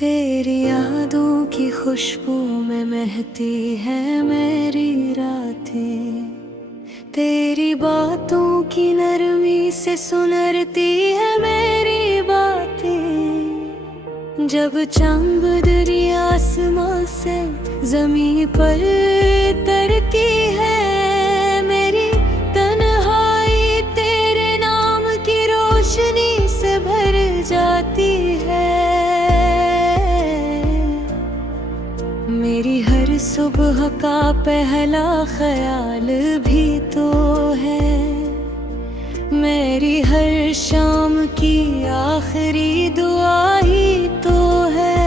तेरी यादों की खुशबू में महती है मेरी रातें। तेरी बातों की नरमी से सुनरती है मेरी बातें। जब चांद बदरी आसमां से ज़मीं पर उतरती है, मेरी तन्हाई तेरे नाम की रोशनी से भर जाती है। मेरी हर सुबह का पहला ख्याल भी तो है, मेरी हर शाम की आखिरी दुआ ही तो है।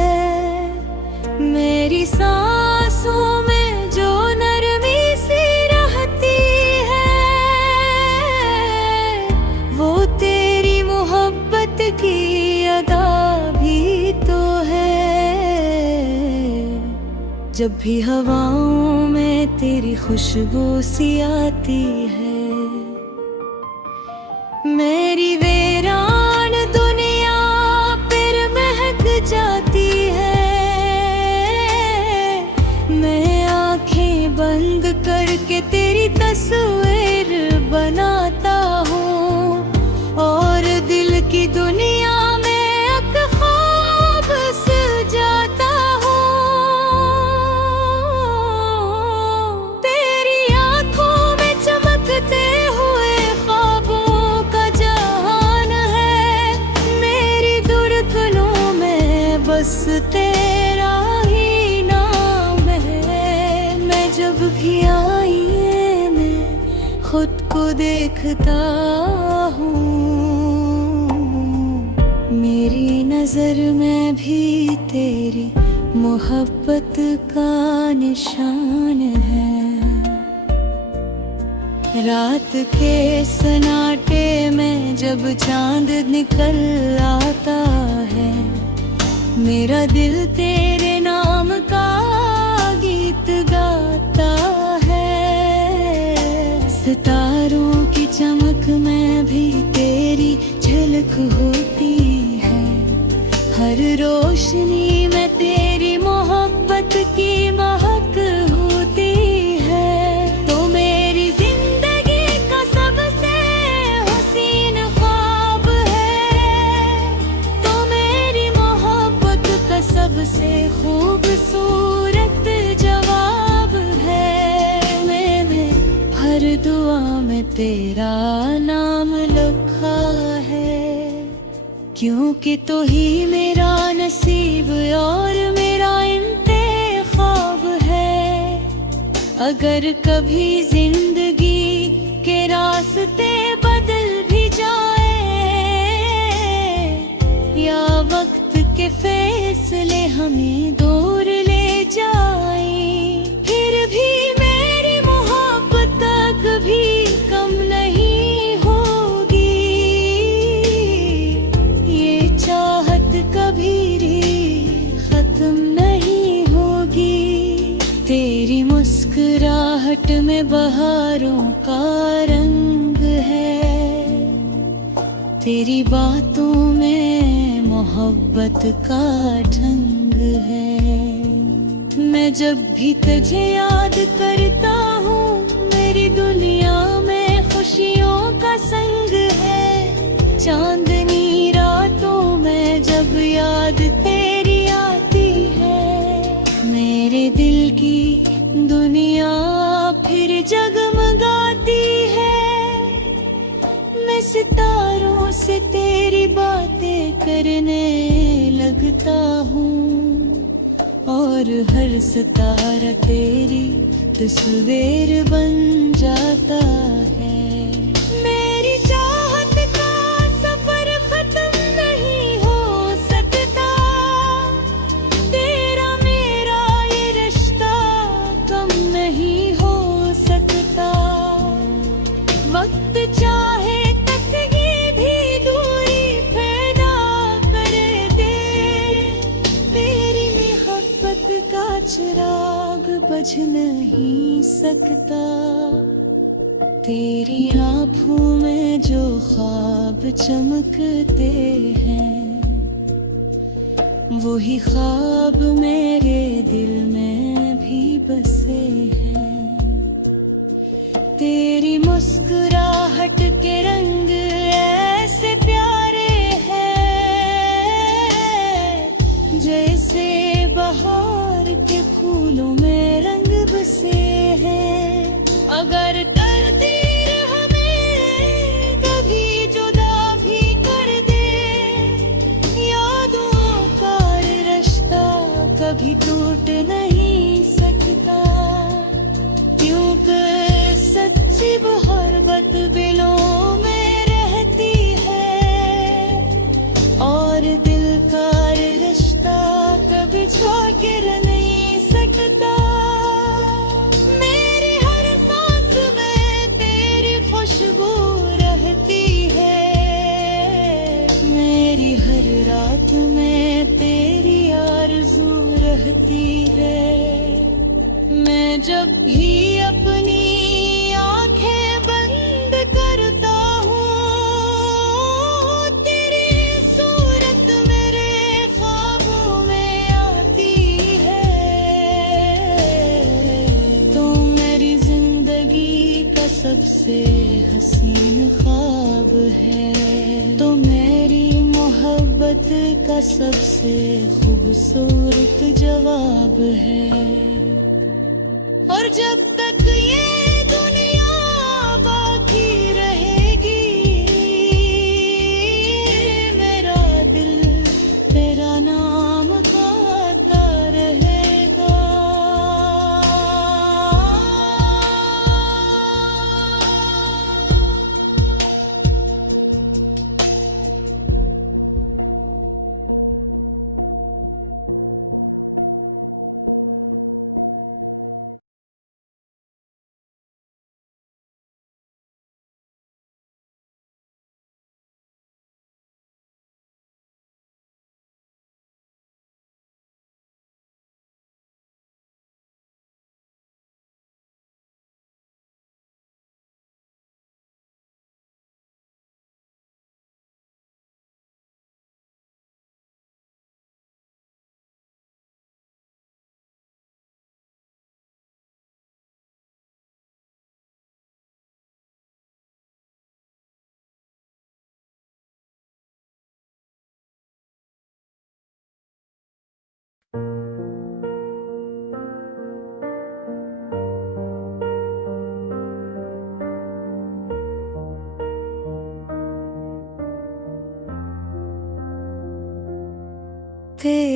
मेरी सांसों में जो नरमी सी रहती है, वो तेरी मोहब्बत की अदा भी तो है। जब भी हवाओं में तेरी खुशबू सी आती है, मेरी वीरान दुनिया फिर महक जाती है। मैं आंखें बंद करके तेरी तस्वीर बनाता हूँ, और दिल की दुनिया में एक ख्वाब सजाता हूँ। तेरी आंखों में चमक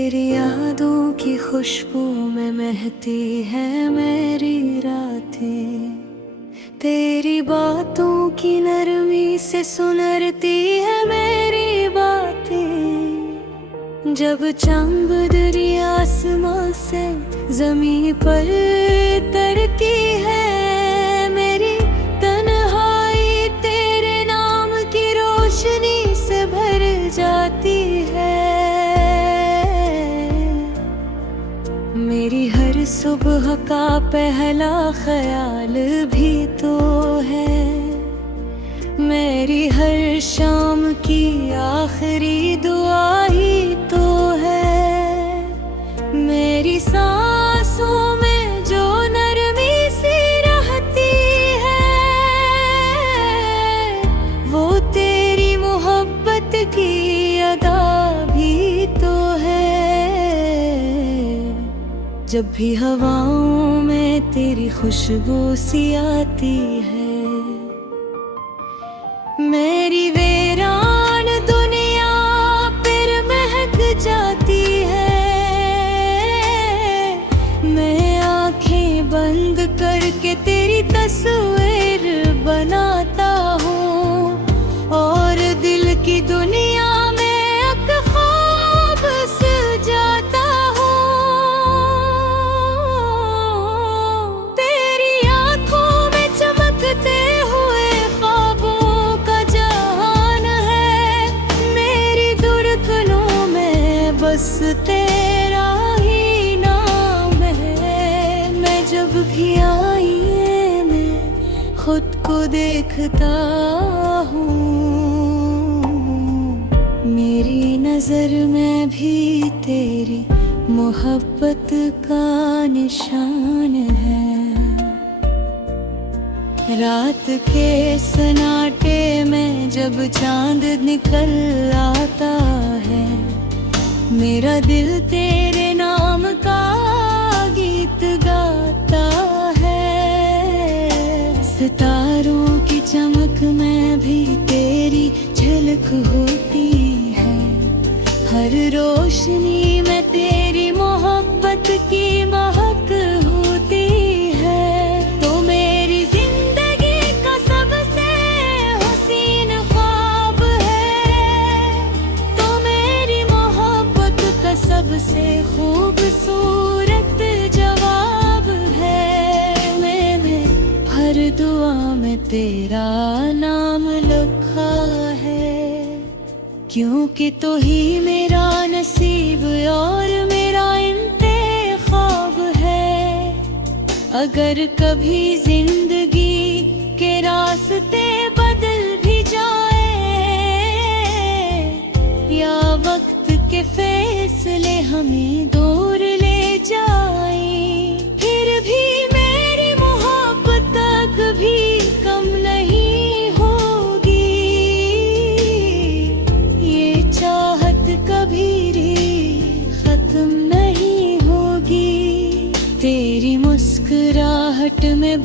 तेरी यादों की खुशबू में महती है मेरी रातें, तेरी बातों की नरमी से सुनरती है मेरी बातें। जब चांद दरिया आसमां से ज़मीं पर तरती है, मेरी तन्हाई तेरे नाम की रोशनी से भर जाती है। मेरी हर सुबह का पहला ख्याल भी तो है, मेरी हर शाम की आखिरी दुआ ही तो है। मेरी सांसों में जो नरमी सी रहती है, वो तेरी मोहब्बत की अदा भी तो है। जब भी हवाओं में तेरी खुशबू सी आती है, मेरी वीरान दुनिया फिर महक जाती है। मैं आंखें बंद करके तेरी तस्वीर बनाता हूँ, और दिल की दुनिया में एक ख्वाब सजाता हूँ। तेरी आंखों में चमकते हुए ख्वाबों का जान है, मेरी धड़कनों में बस तेरा ही नाम है। मैं जब भी आईने में खुद को देखता हूँ, मेरी नजर में भी तेरी मोहब्बत का निशान है। रात के सन्नाटे में जब चांद निकल आता है, मेरा दिल तेरे नाम का गीत गाता है। सितारों की चमक में भी तेरी झलक होती है, हर रोशनी में तेरी मोहब्बत की महक होती है। तो मेरी जिंदगी का सबसे हसीन ख्वाब है, तो मेरी मोहब्बत का सबसे खूबसूरत जवाब है। मैंने हर दुआ में तेरा नाम लिखा है, क्योंकि तू ही मेरा नसीब और मेरा इंतखाब है। अगर कभी जिंदगी के रास्ते बदल भी जाए, या वक्त के फैसले हमें दूर ले जाए, फिर भी मेरी मोहब्बत कभी कम नहीं होगी। ये चाहत कभी खत्म नहीं होगी। तेरी मुस्कुराहट में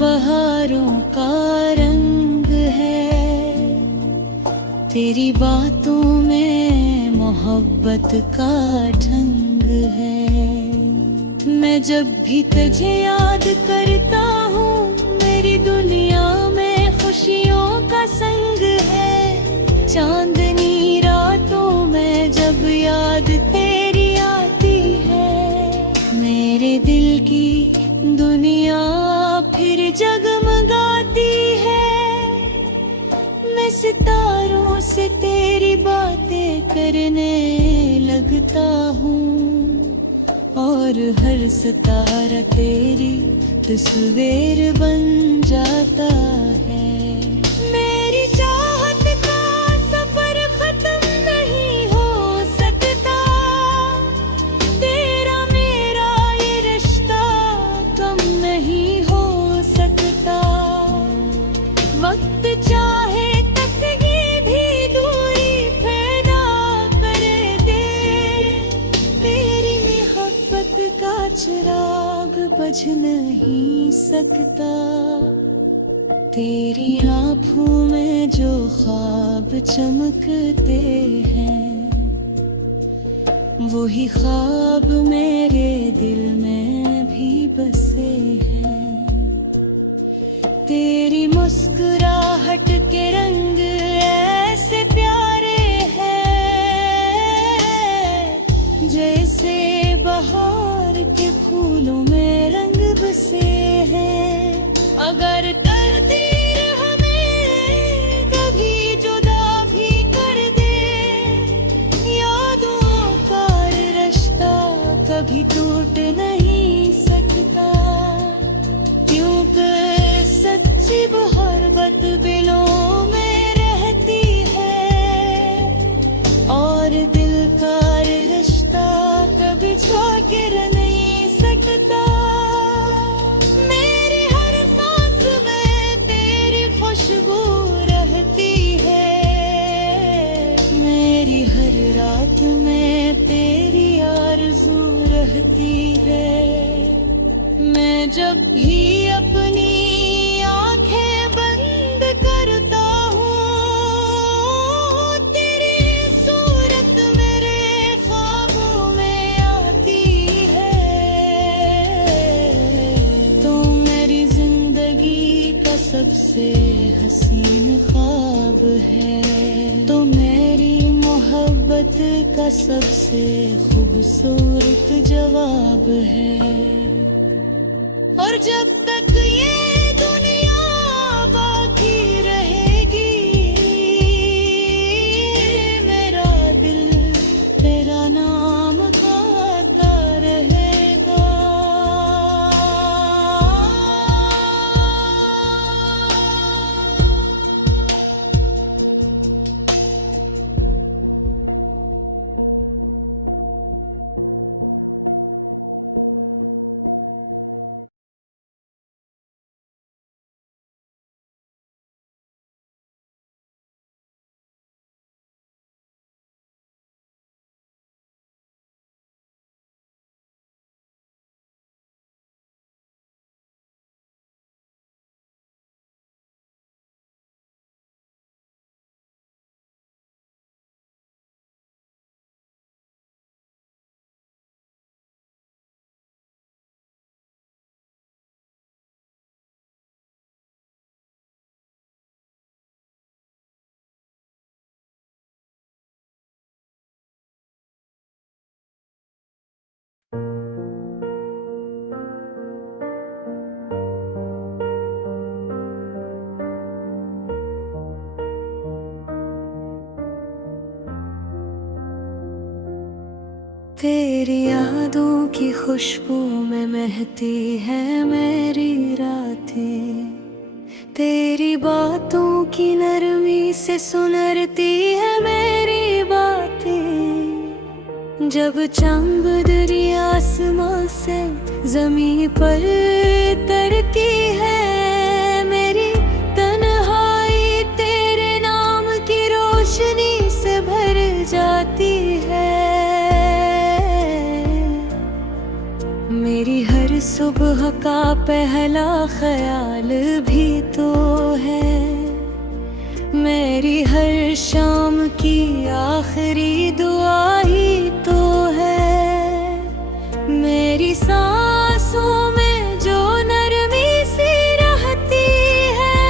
तेरी यादों की खुशबू में महती है मेरी रातें, तेरी बातों की नरमी से सुनरती है मेरी बातें। जब चांद दरिया आसमां से ज़मीं पर तरती है, मेरी तन्हाई तेरे नाम की रोशनी से भर जाती है। मेरी हर सुबह का पहला ख्याल भी तो है, मेरी हर शाम की आखिरी दुआ ही तो है। मेरी सांसों में जो नरमी सी रहती है,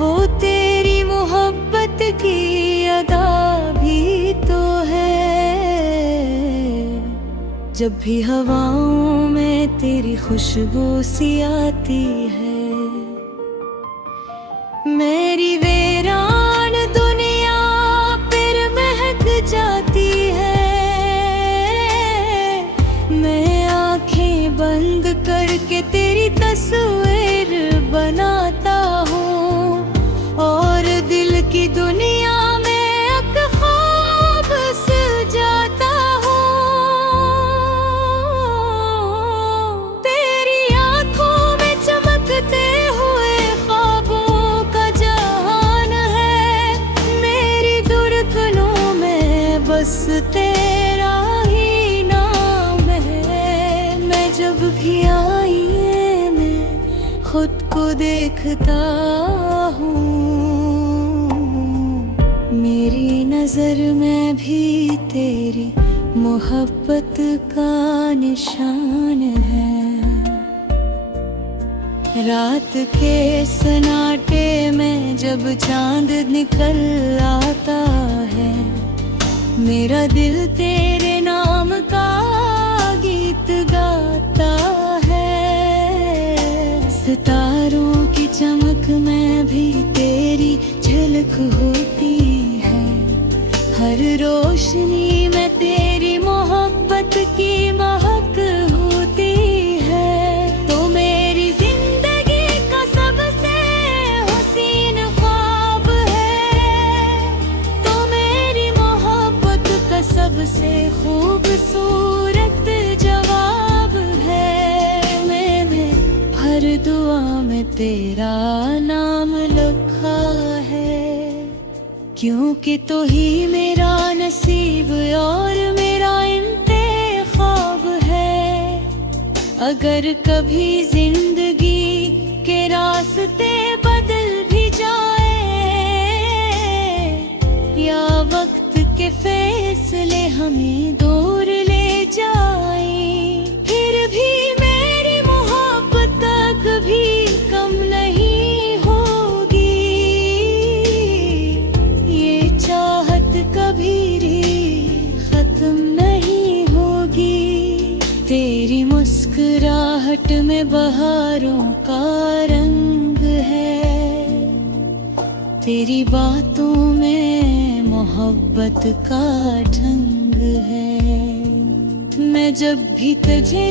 वो तेरी मोहब्बत की अदा भी तो है। जब भी हवाओं में तेरी खुशबू सी आती है, मेरी वीरान दुनिया फिर महक जाती है। मैं आंखें बंद करके तेरी तस्वीर बनाता हूँ, और दिल की दुनिया में एक ख्वाब सजाता हूँ। तेरी आंखों में चमकते हुए ख्वाबों का जान है, मेरी धड़कनों में बस तेरा ही नाम है। मैं जब भी आईने खुद को देखता हूँ, मेरी नजर में भी तेरी मोहब्बत का निशान है। रात के सन्नाटे में जब चांद निकल आता है, मेरा दिल तेरे नाम का गीत गाता है। सितारों की चमक में भी तेरी झलक होती है, हर रोशनी में तेरी मोहब्बत की महक होती है। तो मेरी जिंदगी का सबसे हसीन ख्वाब है, तो मेरी मोहब्बत का सबसे खूबसूरत जवाब है। मैंने हर दुआ में तेरा नाम लिखा है, क्योंकि तू ही मेरा नसीब और मेरा इंतखाब है। अगर कभी जिंदगी के रास्ते बदल भी जाए, या वक्त के फैसले हमें दूर ले जाए, फिर भी मेरी मोहब्बत कभी कम नहीं होगी। ये चाहत कभी भी खत्म नहीं होगी। तेरी मुस्कुराहट में बहारों का रंग है, तेरी बातों में मोहब्बत का ढंग है। मैं जब भी तुझे